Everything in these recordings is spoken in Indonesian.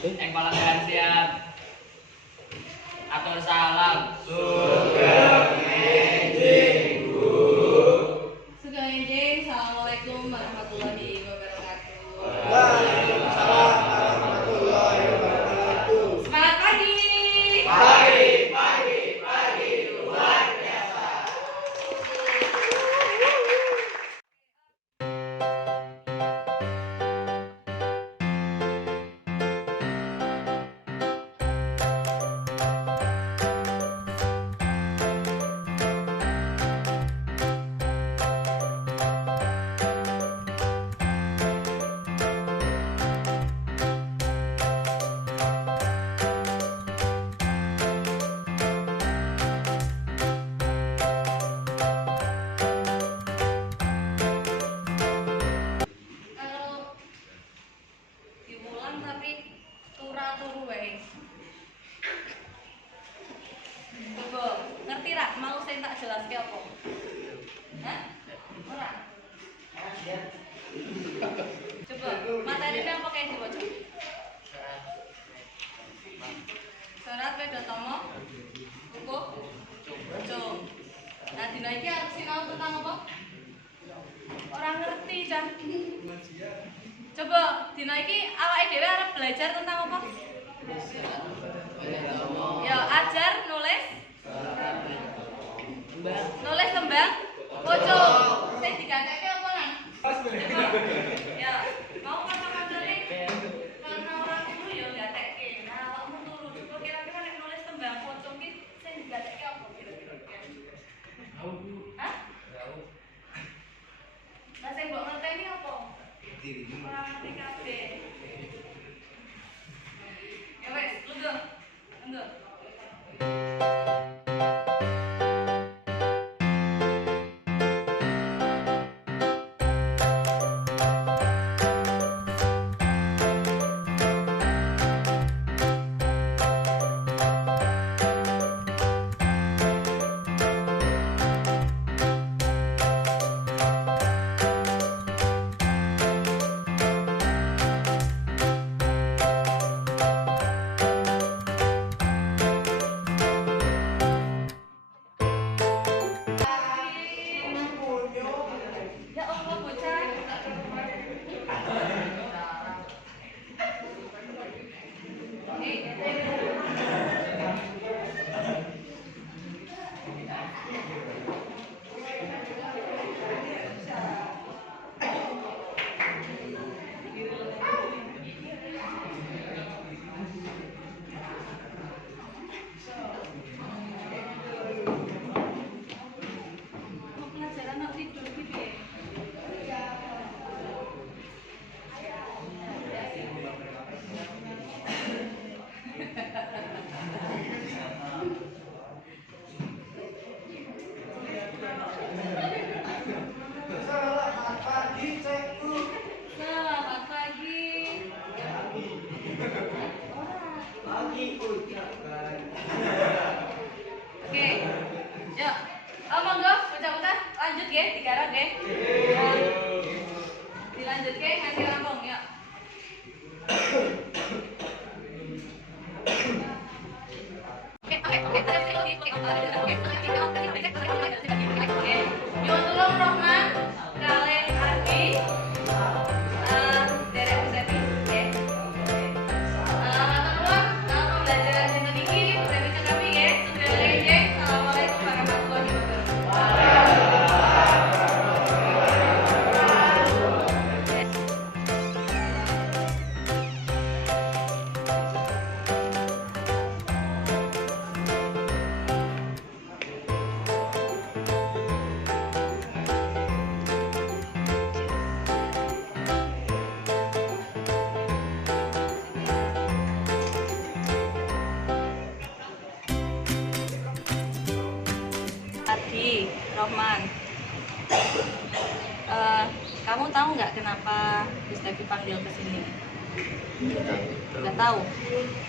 Ing pelanggan siap. Atur salam. Sugeng enjing Bu. Sugeng enjing. Assalamualaikum warahmatullahi wabarakatuh. Waalaikumsalam warahmatullahi wabarakatuh. Semangat pagi. Pagi luar biasa. Kalau diulang tapi turu wae. Coba, ngerti ra mau sing tak jelaske apa? Hah? Ora. Coba, materinya apa kayak diwaca? Syarat Wedatomo buku Cuk. Nah, dina iki arep sinau tentang apa? Orang ngerti, Cah. Coba, dina iki awake dhewe arep belajar tentang apa? Ya, ajar nulis. Nulis tembang pocong. Sing digantekake apa nang? Coba. Ya, mau kata-katane karena orang turu ya gatekke. Nah, awakmu turu coba kira-kira nek nulis tembang pocong ki sing digatekke apa kira-kira? Hah? Lah sing mbok ngerteni apa? Ora ngerti kabeh. Ya wes, lundur. Lundur. Ya Allah bocah. Mau pelajaran nak tidur ki piye? Selamat pagi Cekku. Selamat pagi. Pagi ucapkan. Oke. Yuk. Monggo bocah-bocah lanjut nggih digarap nggih. Dilanjut nggih ngasih rampung yuk. Nyuwun tulung Rohman kalih Ardi derek Usepi nggih. Matur nuwun pembelajaran dinten iki Usepi cekapi nggih. Sugeng enjing. Assalamualaikum warahmatullahi wabarakatuh. Ardi, Rohman, kamu tahu nggak kenapa Gus Devi panggil ke sini? Nggak tahu.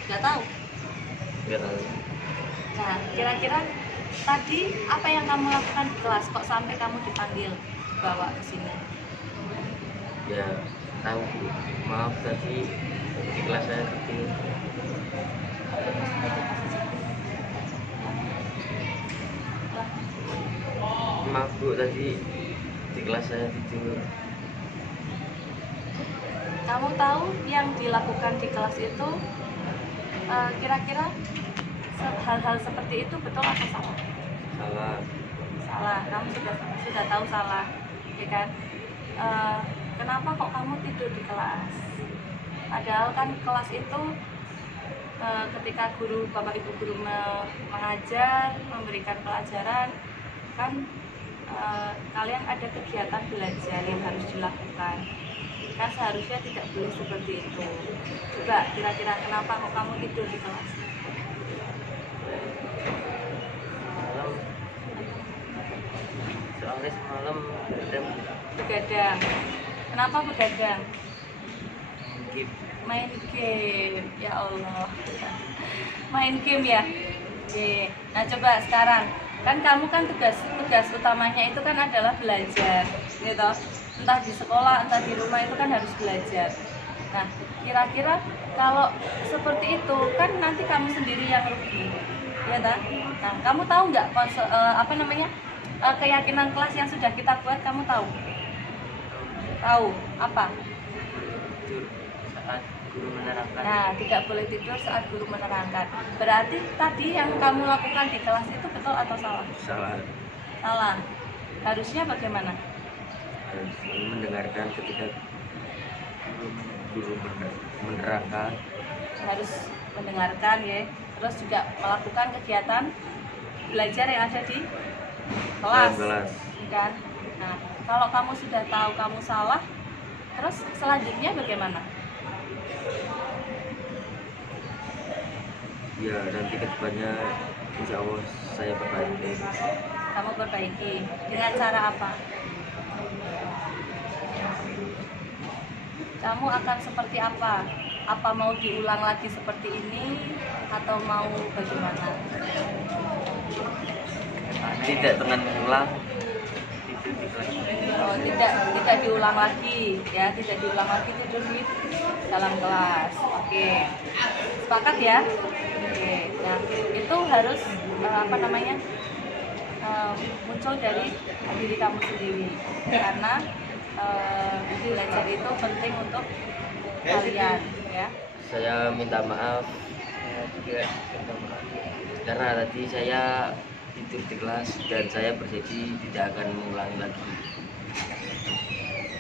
Nggak tahu. Nah, kira-kira tadi apa yang kamu lakukan di kelas kok sampai kamu dipanggil bawa ke sini? Ya tahu Bu, maaf tadi di kelas saya tidur. Maaf Bu, tadi di kelas saya tidur. Kamu tahu yang dilakukan di kelas itu kira-kira hal-hal seperti itu betul atau salah? Salah. Salah. Kamu sudah tahu salah, ya kan? Kenapa kok kamu tidur di kelas? Padahal kan kelas itu ketika bapak ibu guru mengajar, memberikan pelajaran, kan kalian ada kegiatan belajar yang harus dilakukan. Kan seharusnya tidak boleh seperti itu. Coba kira-kira kenapa kok kamu tidur di kelas? Malam, soalnya semalam Begadang. Kenapa begadang? mungkin Main game. Ya Allah. Main game ya. Oke. Nah coba sekarang, kan kamu kan tugas utamanya itu kan adalah belajar, gitu. Entah di sekolah, entah di rumah itu kan harus belajar. Nah, kira-kira kalau seperti itu kan nanti kamu sendiri yang rugi, ya tak? Nah, kamu tahu nggak keyakinan kelas yang sudah kita buat? Kamu tahu? Tahu apa? tidur saat guru menerangkan. Nah, tidak boleh tidur saat guru menerangkan. Berarti tadi yang kamu lakukan di kelas itu betul atau salah? Salah. Salah. Harusnya bagaimana? Harus mendengarkan ketika guru menerangkan. Harus mendengarkan ya. Terus juga melakukan kegiatan belajar yang ada di kelas. Kelas. Kan? Nah, kalau kamu sudah tahu kamu salah, terus selanjutnya bagaimana? Ya, nanti kedepannya insya Allah saya perbaiki. Kamu perbaiki dengan cara apa? Kamu akan seperti apa? Apa mau diulang lagi seperti ini atau mau bagaimana? Tidak dengan mengulang. Tidur di kelas. Oh, tidak diulang lagi ya, tidak diulang lagi tidur di dalam kelas. Oke. Sepakat ya? Oke. Nah, itu harus muncul dari diri kamu sendiri. Karena belajar itu penting untuk kalian ya. Saya minta maaf. Saya juga minta maaf karena tadi saya tidur di kelas dan saya berjanji tidak akan mengulangi lagi.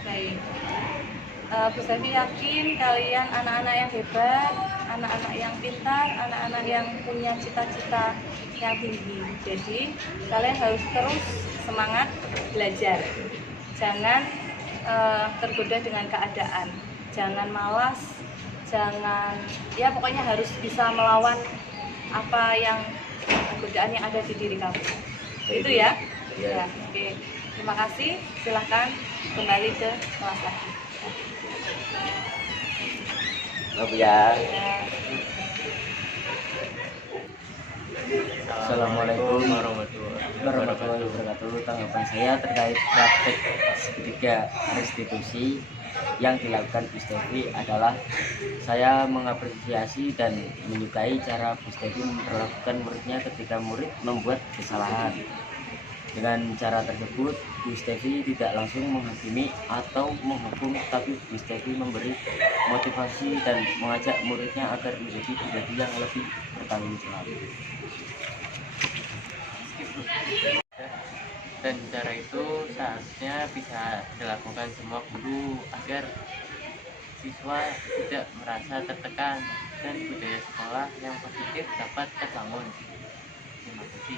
Baik. Bu Stefi yakin kalian anak-anak yang hebat, anak-anak yang pintar, anak-anak yang punya cita-cita yang tinggi. Jadi kalian harus terus semangat belajar. Jangan tergoda dengan keadaan. Jangan malas, jangan, ya pokoknya harus bisa melawan apa yang godaan yang ada di diri kamu. Itu ya? Ya. Ya, oke. Terima kasih. Silahkan kembali ke kelas lagi. Maaf ya. Ya. Assalamualaikum warahmatullahi wabarakatuh. Tanggapan saya terkait praktek segitiga restitusi yang dilakukan Bu Stefi adalah saya mengapresiasi dan menyukai cara Bu Stefi memperlakukan muridnya ketika murid membuat kesalahan. Dengan cara tersebut, Bu Stefi tidak langsung menghakimi atau menghukum, tapi Bu Stefi memberi motivasi dan mengajak muridnya agar menjadi pribadi yang lebih bertanggung jawab. Dan cara itu seharusnya bisa dilakukan semua guru agar siswa tidak merasa tertekan dan budaya sekolah yang positif dapat terbangun. Terima kasih.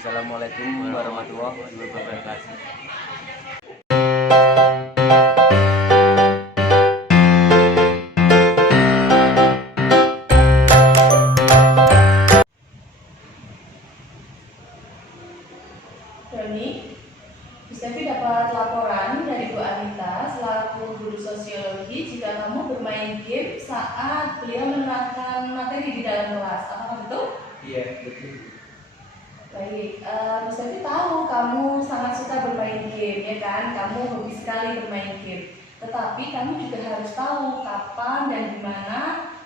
Assalamualaikum warahmatullahi wabarakatuh. Doni, Bu Stefi dapat laporan dari Bu Anita selaku guru sosiologi jika kamu bermain game saat beliau menerangkan materi di dalam kelas. Apakah betul? Iya, betul. Baik, Bu Stefi tahu kamu sangat suka bermain game, ya kan? Kamu hobi sekali bermain game. Tetapi kamu juga harus tahu kapan dan di mana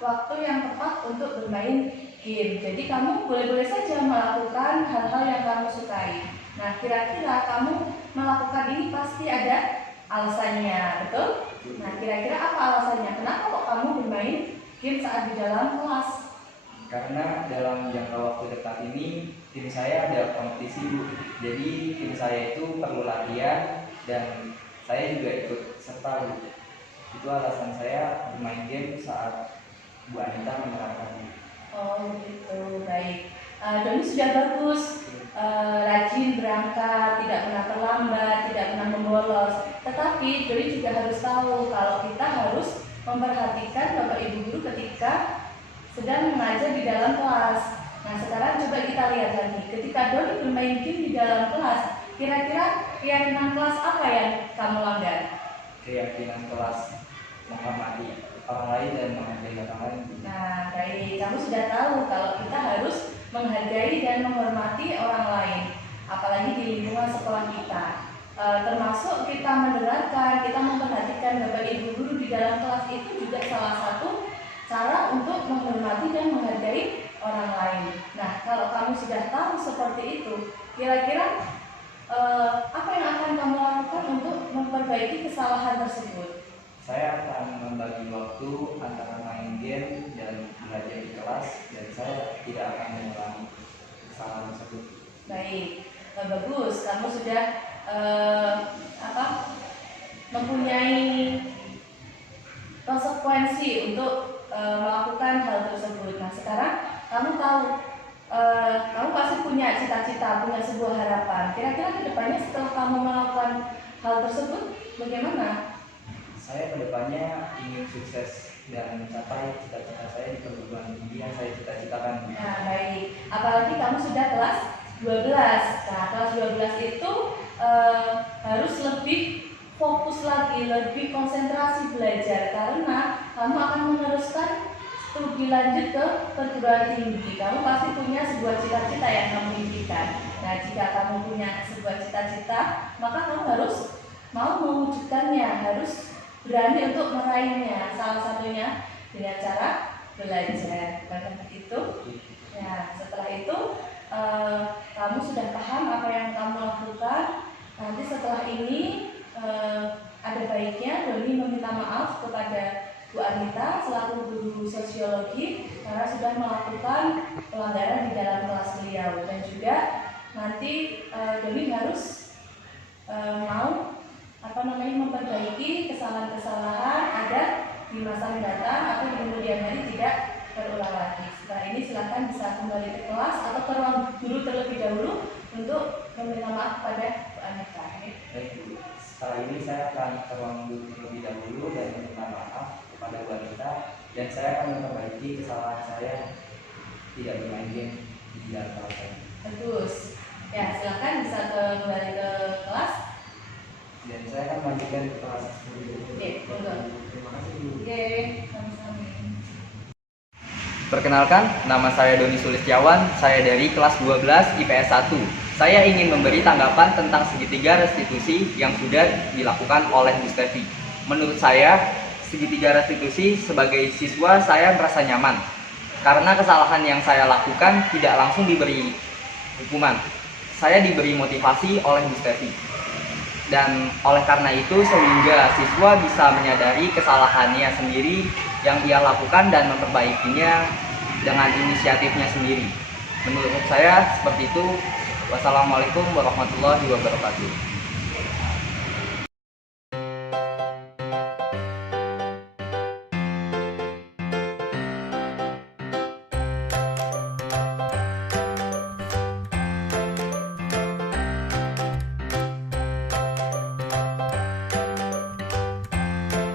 waktu yang tepat untuk bermain game. Jadi kamu boleh-boleh saja melakukan hal-hal yang kamu sukai. Nah, kira-kira kamu melakukan ini pasti ada alasannya, betul? Nah, kira-kira apa alasannya? Kenapa kok kamu bermain game saat di dalam kelas? Karena dalam jangka waktu dekat ini tim saya ada kompetisi Bu. Jadi tim saya itu perlu latihan dan saya juga ikut serta Bu. Itu alasan saya bermain game saat Bu Anita menerangkan. Oh begitu, baik. Doni sudah bagus, rajin berangkat, tidak pernah terlambat, tidak pernah membolos. Tetapi Doni juga harus tahu kalau kita harus memperhatikan Bapak Ibu guru ketika sedang mengajar di dalam kelas. Nah sekarang coba kita lihat lagi, ketika Doni bermain game di dalam kelas, kira-kira keyakinan kelas apa yang kamu langgar? Keyakinan kelas menghormati orang lain dan menghargai orang lain. Nah, baik. Kamu sudah tahu kalau kita harus menghargai dan menghormati orang lain, apalagi di lingkungan sekolah kita. Termasuk kita mendengarkan, kita memperhatikan Bapak Ibu guru di dalam kelas itu juga salah satu cara untuk menghormati dan menghargai orang lain. Nah, kalau kamu sudah tahu seperti itu, kira-kira apa yang akan kamu lakukan untuk memperbaiki kesalahan tersebut? Saya akan membagi waktu antara main game dan belajar di kelas dan saya tidak akan mengulangi kesalahan tersebut. Baik, bagus. Kamu sudah mempunyai konsekuensi untuk melakukan hal tersebut. Nah, sekarang kamu tahu, kamu pasti punya cita-cita, punya sebuah harapan. Kira-kira kedepannya setelah kamu melakukan hal tersebut, bagaimana? Saya kedepannya ingin sukses dan mencapai cita-cita saya di perguruan tinggi yang saya cita-citakan. Nah, baik. Apalagi kamu sudah kelas 12. Nah, kelas 12 itu harus lebih fokus lagi, lebih konsentrasi belajar karena kamu akan meneruskan studi lanjut ke perguruan tinggi. Kamu pasti punya sebuah cita-cita yang kamu impikan. Nah, jika kamu punya sebuah cita-cita, maka kamu harus mau mewujudkannya, harus berani untuk meraihnya. Salah satunya dengan cara belajar. Bukan begitu? Ya, setelah itu kamu sudah paham apa yang kamu lakukan. Nanti setelah ini ada baiknya Doni meminta maaf kepada Bu Anita selaku guru sosiologi karena sudah melakukan pelanggaran di dalam kelas beliau, dan juga nanti Doni harus mau memperbaiki kesalahan-kesalahan agar di masa mendatang atau di kemudian hari tidak terulang lagi. Setelah ini silakan bisa kembali ke kelas atau ke ruang guru terlebih dahulu untuk meminta maaf kepada Bu Anita. Baik Bu, setelah ini saya akan ke ruang guru terlebih dahulu dan meminta maaf kepada Bu Anita dan saya akan memperbaiki kesalahan saya tidak bermain game di dalam kelas. Bagus. Ya, silakan bisa kembali ke kelas. Dan saya akan melanjutkan ke kelas. Oke, monggo. Terima kasih Bu. Oke, sama-sama. Perkenalkan, nama saya Doni Sulistiawan, saya dari kelas 12 IPS 1. Saya ingin memberi tanggapan tentang segitiga restitusi yang sudah dilakukan oleh Bu Stevi. Menurut saya, segitiga restitusi sebagai siswa saya merasa nyaman karena kesalahan yang saya lakukan tidak langsung diberi hukuman. Saya diberi motivasi oleh Bu Stevi. Dan oleh karena itu sehingga siswa bisa menyadari kesalahannya sendiri yang ia lakukan dan memperbaikinya dengan inisiatifnya sendiri. Menurut saya seperti itu. Wassalamualaikum warahmatullahi wabarakatuh.